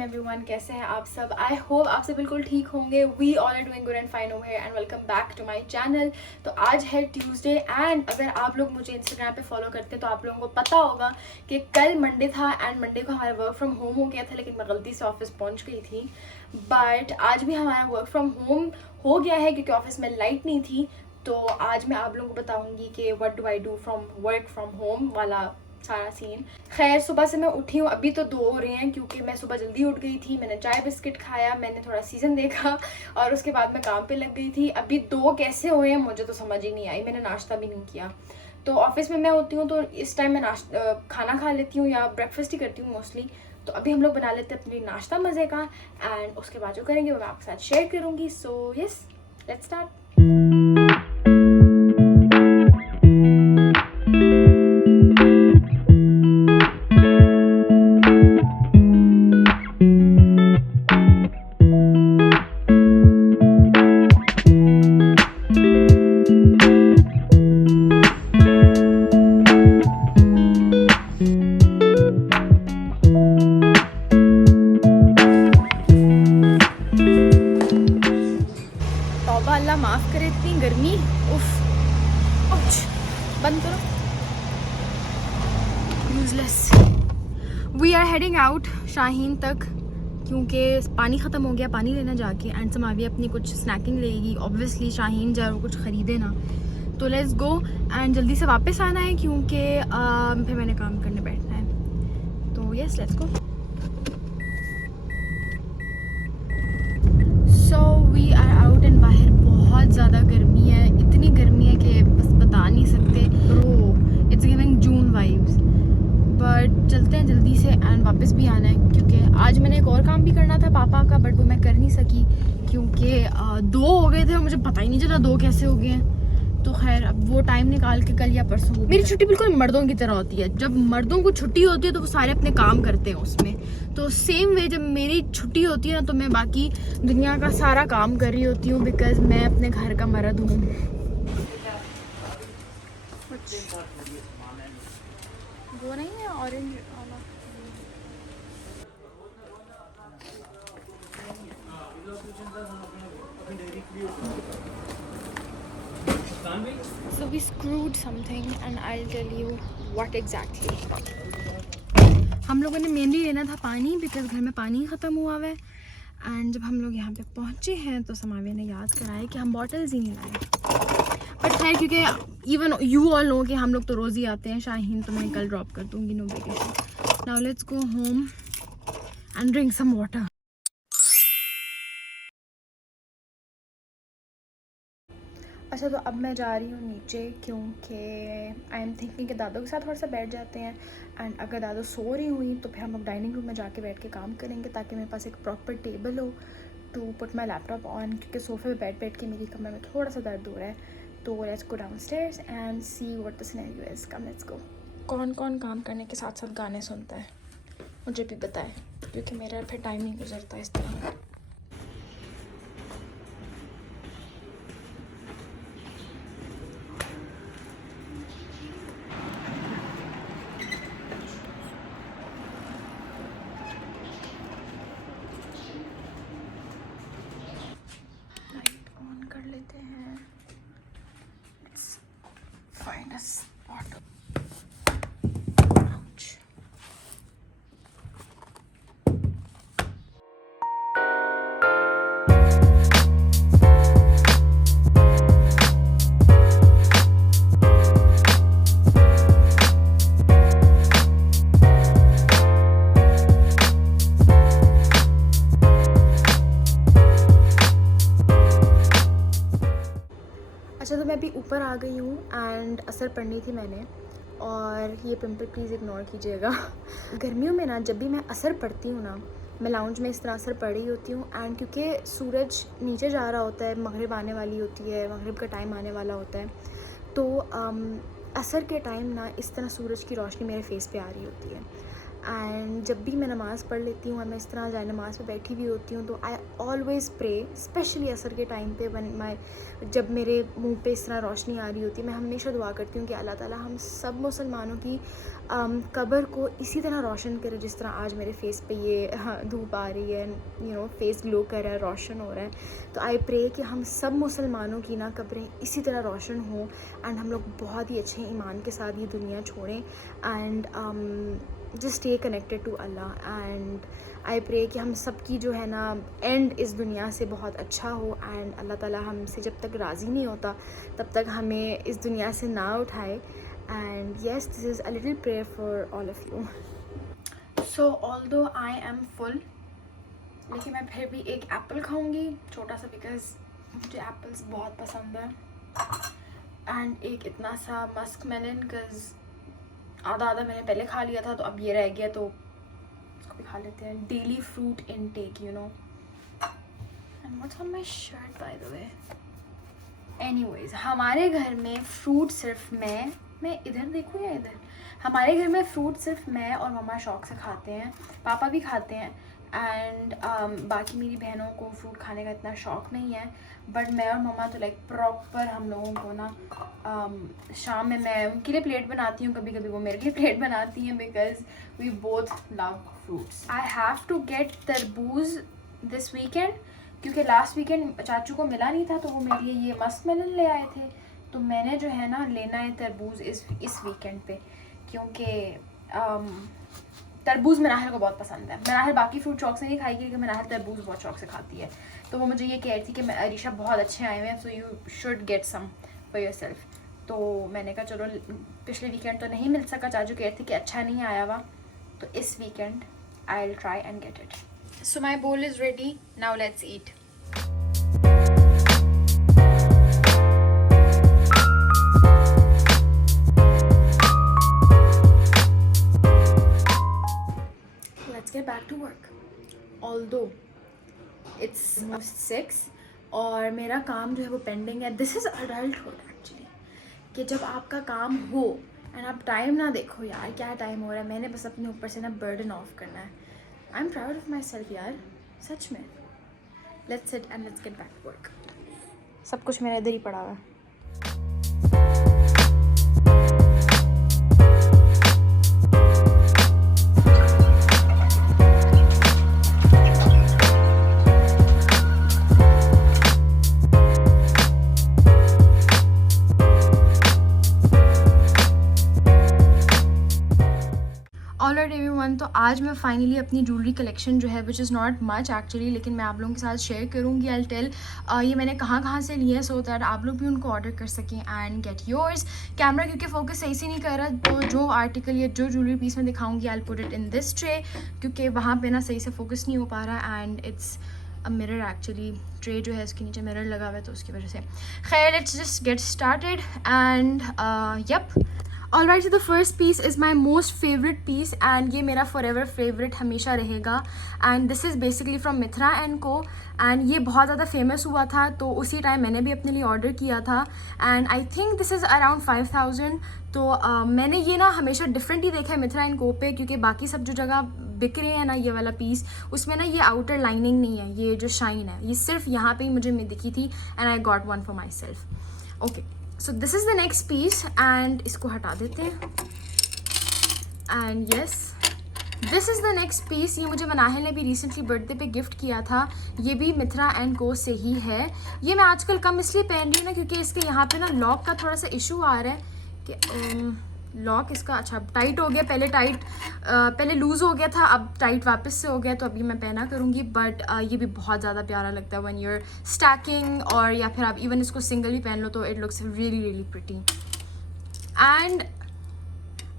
वालेकुम एवरीवन, कैसे हैं आप सब। आई होप आप सब बिल्कुल ठीक होंगे। We all are doing good and fine over here and welcome back to my channel. तो आज है ट्यूसडे एंड अगर आप लोग मुझे इंस्टाग्राम पे फॉलो करते हैं तो आप लोगों को पता होगा कि कल मंडे था एंड मंडे को हमारा वर्क फ्रॉम होम हो गया था, लेकिन मैं गलती से ऑफिस पहुंच गई थी। बट आज भी हमारा वर्क फ्रॉम होम हो गया है क्योंकि ऑफिस में लाइट नहीं थी। तो आज मैं आप लोगों को बताऊंगी कि what do I do from work from home वाला सारा सीन। खैर सुबह से मैं उठी हूँ, अभी तो 2 हो रहे हैं क्योंकि मैं सुबह जल्दी उठ गई थी। मैंने चाय बिस्किट खाया, मैंने थोड़ा सीज़न देखा और उसके बाद मैं काम पे लग गई थी। अभी 2 कैसे हुए हैं मुझे तो समझ ही नहीं आई। मैंने नाश्ता भी नहीं किया। तो ऑफिस में मैं होती हूँ तो इस टाइम मैं खाना खा लेती हूँ या ब्रेकफास्ट ही करती हूँ मोस्टली। तो अभी हम लोग बना लेते हैं अपनी नाश्ता मज़े का एंड उसके बाद जो करेंगे वो मैं आपके साथ शेयर करूँगी। So yes, let's start. Allah माफ़ करे इतनी गर्मी, उफ बंद करो, useless. We are heading out Shaheen तक क्योंकि पानी ख़त्म हो गया, पानी लेना जाके एंड समावी अपनी कुछ स्नैकिंग लेगी। ऑब्वियसली शाहीन जा वो कुछ ख़रीदे ना, तो लेट्स गो एंड जल्दी से वापस आना है क्योंकि फिर मैंने काम करने बैठना है। तो yes let's go. So we are out and बाहर बहुत ज़्यादा गर्मी है, इतनी गर्मी है कि बस बता नहीं सकते। तो it's giving June vibes. But चलते हैं जल्दी से एंड वापस भी आना है क्योंकि आज मैंने एक और काम भी करना था पापा का, बट वो मैं कर नहीं सकी क्योंकि 2 हो गए थे और मुझे पता ही नहीं चला 2 कैसे हो गए हैं। तो खैर अब वो टाइम निकाल के कल या परसों। मेरी छुट्टी बिल्कुल मर्दों की तरह होती है। जब मर्दों को छुट्टी होती है तो वो सारे अपने काम करते हैं उसमें। तो सेम वे जब मेरी छुट्टी होती है ना तो मैं बाकी दुनिया का सारा काम कर रही होती हूँ बिकॉज मैं अपने घर का मर्द हूँ। वो नहीं है ऑरेंज वाला। So we screwed something and I'll tell you what exactly. हम लोगों ने मेनली लेना था पानी बिकॉज घर में पानी ख़त्म हुआ हुआ है एंड जब हम लोग यहाँ पे पहुँचे हैं तो समावी ने याद कराया कि हम बॉटल्स ही नहीं लाए। बट खैर क्योंकि इवन यू ऑल नो कि हम लोग तो रोज़ ही आते हैं शाहीन, तो मैं कल ड्रॉप कर दूँगी, no big issue. Now let's go home and drink some water. अच्छा तो अब मैं जा रही हूँ नीचे क्योंकि आई एम थिंकिंग कि दादू के साथ थोड़ा सा बैठ जाते हैं एंड अगर दादू सो रही हुई तो फिर हम लोग डाइनिंग रूम में जाके बैठ के काम करेंगे ताकि मेरे पास एक प्रॉपर टेबल हो to put my laptop on, क्योंकि सोफे पे बैठ के मेरी कमर में थोड़ा सा दर्द हो रहा है। तो let's go down stairs and see what the scenario is. Come let's go. कौन कौन काम करने के साथ साथ गाने सुनता है मुझे भी बताए क्योंकि मेरा फिर टाइम नहीं गुजरता इस तरह। कर लेते हैं, find a spot. Ouch. अच्छा तो मैं अभी ऊपर आ गई हूँ एंड असर पढ़नी थी मैंने, और ये पिंपल प्लीज़ इग्नोर कीजिएगा। गर्मियों में ना जब भी मैं असर पढ़ती हूँ ना, मैं लाउंज में इस तरह असर पढ़ रही होती हूँ एंड क्योंकि सूरज नीचे जा रहा होता है, मगरिब आने वाली होती है, मगरिब का टाइम आने वाला होता है, तो असर के टाइम ना इस तरह सूरज की रोशनी मेरे फेस पे आ रही होती है एंड जब भी मैं नमाज़ पढ़ लेती हूँ और मैं इस तरह जाए नमाज़ पे बैठी भी होती हूँ तो आई ऑलवेज़ प्रे, स्पेशली असर के टाइम पे जब मेरे मुंह पे इस तरह रोशनी आ रही होती है, मैं हमेशा दुआ करती हूँ कि अल्लाह ताला हम सब मुसलमानों की कब्र को इसी तरह रोशन करे जिस तरह आज मेरे फेस पे ये धूप आ रही है, फेस ग्लो कर रहा है, रोशन हो रहा है। तो आई प्रे कि हम सब मुसलमानों की ना कब्रें इसी तरह रोशन हों एंड हम लोग बहुत ही अच्छे ईमान के साथ ये दुनिया छोड़ें and just stay connected to Allah. And I pray कि हम सब की जो है ना एंड इस दुनिया से बहुत अच्छा हो एंड अल्लाह ताला हमसे जब तक राज़ी नहीं होता तब तक हमें इस दुनिया से ना उठाए। And yes, this is a little prayer for all of you. So although I am full, लेकिन मैं फिर भी एक एप्पल खाऊंगी छोटा सा, बिकॉज मुझे एप्पल्स बहुत पसंद है। एंड एक इतना सा मस्क मेलन, बिकॉज आधा मैंने पहले खा लिया था तो अब ये रह गया तो इसको भी खा लेते हैं। Daily fruit intake, you know. And what's on my shirt by the way. Anyways, हमारे घर में फ्रूट सिर्फ मैं इधर देखूँ या इधर, हमारे घर में फ्रूट सिर्फ मैं और मम्मा शौक से खाते हैं, पापा भी खाते हैं। एंड बाकी मेरी बहनों को फ्रूट खाने का इतना शौक़ नहीं है, बट मैं और मम्मा तो लाइक प्रॉपर हम लोगों को ना शाम में मैं उनके लिए प्लेट बनाती हूँ, कभी कभी वो मेरे लिए प्लेट बनाती हैं, because we both love fruits. I have to get तरबूज दिस वीकेंड, क्योंकि लास्ट वीकेंड चाचू को मिला नहीं था तो वो मेरे लिए ये मस्क मेलन ले आए थे, तो मैंने जो है ना लेना है तरबूज इस वीकेंड पे, क्योंकि तरबूज मनाहिल को बहुत पसंद है। मनाहिल बाकी फ्रूट शौक से नहीं खाएगी, लेकिन मनाहिल तरबूज बहुत शौक से खाती है। तो वो मुझे ये कह रही थी कि अरीशा बहुत अच्छे आए हुए हैं, so you should get some for yourself. तो मैंने कहा चलो, पिछले वीकेंड तो नहीं मिल सका, चाचू कह रही थी कि अच्छा नहीं आया हुआ, तो इस weekend I will try and get it. So my bowl is ready, now let's eat. Get back to work. Although it's 6 और मेरा काम जो है वो पेंडिंग है। दिस इज़ अडल्टहुड एक्चुअली, कि जब आपका काम हो एंड आप टाइम ना देखो यार क्या टाइम हो रहा है, मैंने बस अपने ऊपर से ना बर्डन ऑफ करना है। I am proud of myself यार, सच में। Let's sit and let's get back to work. सब कुछ मेरा इधर ही पड़ा हुआ है। ऑलराइट एवरीवन, तो आज मैं फाइनली अपनी ज्वेलरी कलेक्शन जो है, which is not much actually, लेकिन मैं आप लोगों के साथ शेयर करूँगी। आई टेल ये मैंने कहाँ से लिए, सो दैट आप लोग भी उनको ऑर्डर कर सकें एंड गेट योर्स। कैमरा क्योंकि फोकस सही से नहीं कर रहा, तो जो आर्टिकल या जो ज्वेलरी पीस मैं दिखाऊँगी I put it in this tray, क्योंकि वहाँ पर ना सही से फोकस नहीं हो पा रहा। And it's a mirror actually, tray जो है इसके नीचे मिरर लगा हुआ है तो उसकी वजह से। खैर, let's just get started and yup. Alright, the first piece is my most favourite piece and ये मेरा फॉर एवर फेवरेट हमेशा रहेगा। And this is basically from Mitra and Co, and ये बहुत ज़्यादा फेमस हुआ था तो उसी टाइम मैंने भी अपने लिए ऑर्डर किया था। And I think this is around 5000। तो मैंने ये ना हमेशा डिफरेंट ही देखा है मित्रा एंड को पे, क्योंकि बाकी सब जो जगह बिक रहे हैं ना ये वाला पीस, उसमें ना ये आउटर लाइनिंग नहीं है, ये जो शाइन है ये सिर्फ यहाँ पे ही मुझे दिखी थी and I got one for my self. Okay, so this is the next piece and इसको हटा देते हैं। And yes, this is the next piece. ये मुझे मनाहिल ने भी रिसेंटली बर्थडे पे गिफ्ट किया था, ये भी मित्रा एंड को से ही है। ये मैं आजकल कम इसलिए पहन रही हूँ ना क्योंकि इसके यहाँ पे ना लॉक का थोड़ा सा इशू आ रहा है कि लॉक इसका अच्छा टाइट हो गया, पहले लूज़ हो गया था, अब टाइट वापस से हो गया, तो अभी मैं पहना करूँगी। बट ये भी बहुत ज़्यादा प्यारा लगता है व्हेन यू आर स्टैकिंग, और या फिर आप इवन इसको सिंगल भी पहन लो तो it looks really really pretty.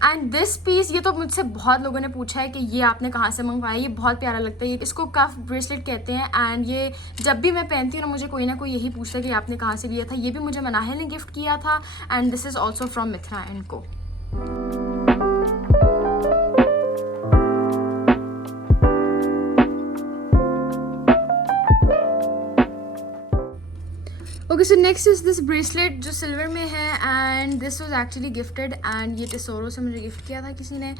And this piece, ये तो मुझसे बहुत लोगों ने पूछा है कि ये आपने कहाँ से मंगवाया, ये बहुत प्यारा लगता है। ये इसको कफ ब्रेसलेट कहते हैं एंड ये जब भी मैं पहनती हूँ ना मुझे ना कोई यही पूछता है कि आपने कहाँ से लिया था। ये भी मुझे मनाहिल ने गिफ्ट किया था and this is also from Mitra and co. Okay, so next is this bracelet जो सिल्वर में है and this was actually gifted and ये टेसोरो से मुझे गिफ्ट किया था किसी ने।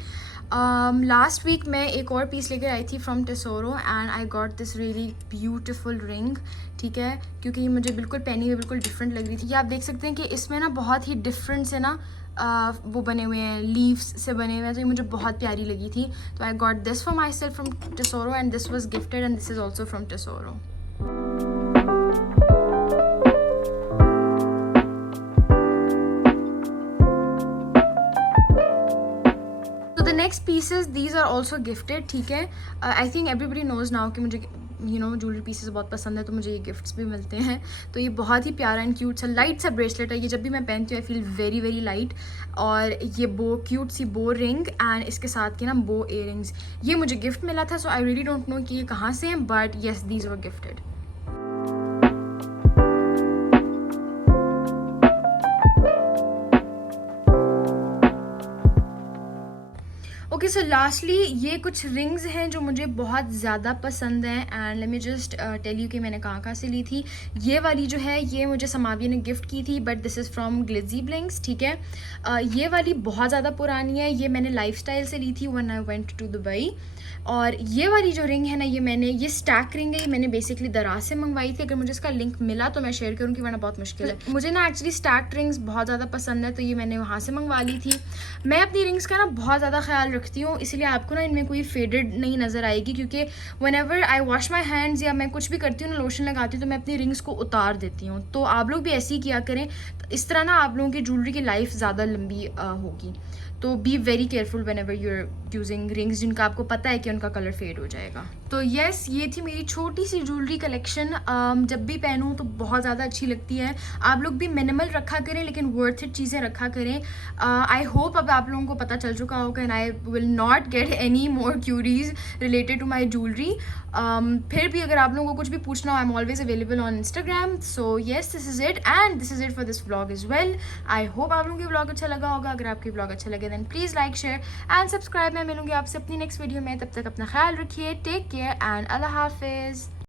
लास्ट वीक मैं एक और पीस लेकर आई थी from Tesoro and I got this really beautiful ring, ठीक है, क्योंकि ये मुझे बिल्कुल पहनी हुई बिल्कुल डिफरेंट लग रही थी। ये आप देख सकते हैं कि इसमें ना बहुत ही डिफरेंट से ना वो बने हुए हैं, लीव्स से बने हुए हैं, तो ये मुझे बहुत प्यारी लगी थी। तो I got this for my self from Tesoro and this was gifted and this is also from Tesoro. Next pieces these are also gifted, ठीक है। I think everybody knows now कि मुझे ज्वेलरी पीसेस बहुत पसंद है, तो मुझे ये गिफ्ट्स भी मिलते हैं। तो ये बहुत ही प्यारा एंड क्यूट सा लाइट सा ब्रेसलेट है। ये जब भी मैं पहनती हूँ I feel very very light. और ये बो क्यूट सी बो रिंग एंड इसके साथ की ना बो इयररिंग्स, ये मुझे गिफ्ट मिला था। सो आई रियली डोंट नो कि ये कहाँ से हैं, but yes these were gifted. Okay, so lastly ये कुछ रिंग्स हैं जो मुझे बहुत ज़्यादा पसंद हैं and let me just tell you कि मैंने कहाँ से ली थी। ये वाली जो है ये मुझे समाविया ने गिफ्ट की थी, but this is from glitzy blinks, ठीक है। ये वाली बहुत ज़्यादा पुरानी है, ये मैंने लाइफस्टाइल से ली थी when I went to Dubai. और ये वाली जो रिंग है ना, ये स्टैक रिंग है, ये मैंने बेसिकली दराज से मंगवाई थी। अगर मुझे इसका लिंक मिला तो मैं शेयर करूँगी, वरना बहुत मुश्किल है। मुझे ना एक्चुअली स्टैक रिंग्स बहुत ज़्यादा पसंद है, तो ये मैंने वहाँ से मंगवा ली थी। मैं अपनी रिंग्स का ना बहुत ज़्यादा ख्याल रखती हूँ, इसलिए आपको ना इनमें कोई फेडेड नहीं नज़र आएगी, क्योंकि whenever I wash my hands या मैं कुछ भी करती हूँ ना, लोशन लगाती हूँ, तो मैं अपनी रिंग्स को उतार देती हूँ। तो आप लोग भी ऐसे ही किया करें, तो इस तरह ना आप लोगों की ज्वेलरी की लाइफ ज़्यादा लंबी होगी। तो be very careful whenever you are using rings जिनका आपको पता है कि उनका कलर फेड हो जाएगा। तो येस, ये थी मेरी छोटी सी ज्वेलरी कलेक्शन। जब भी पहनूँ तो बहुत ज़्यादा अच्छी लगती है। आप लोग भी मिनिमल रखा करें, लेकिन वर्थ इट चीज़ें रखा करें। आई होप अब आप लोगों को पता चल चुका होगा and I will not get any more queries related to my jewellery. फिर भी अगर आप लोगों को कुछ भी पूछना हो, I am always available on Instagram. So yes, this is it and this is it for this vlog is well. I hope आप लोगों की व्लॉग अच्छा लगा होगा। अगर आपकी व्लॉग अच्छा लगे then please like, share and subscribe. मैं मिलूंगी आपसे अपनी नेक्स्ट वीडियो में, तब तक अपना ख्याल रखिए। टेक केयर एंड अल्लाह हाफिज़।